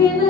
given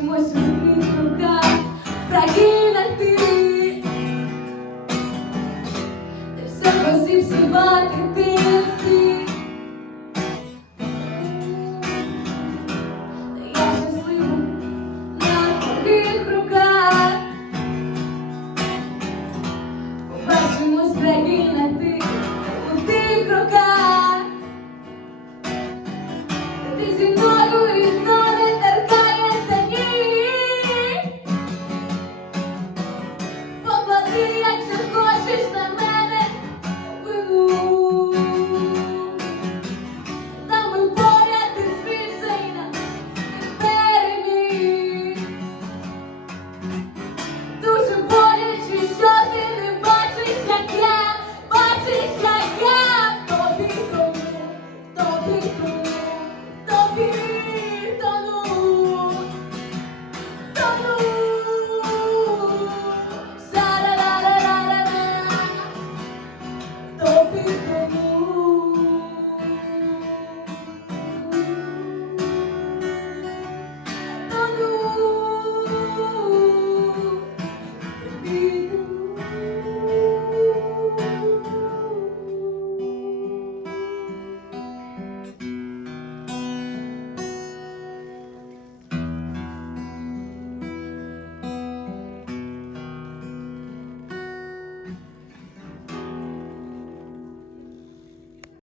чомусь руках, країна ти, де все просив сівати ти спів. Я щаслива на твоїх руках. Побачимось країна ти у тих руках. people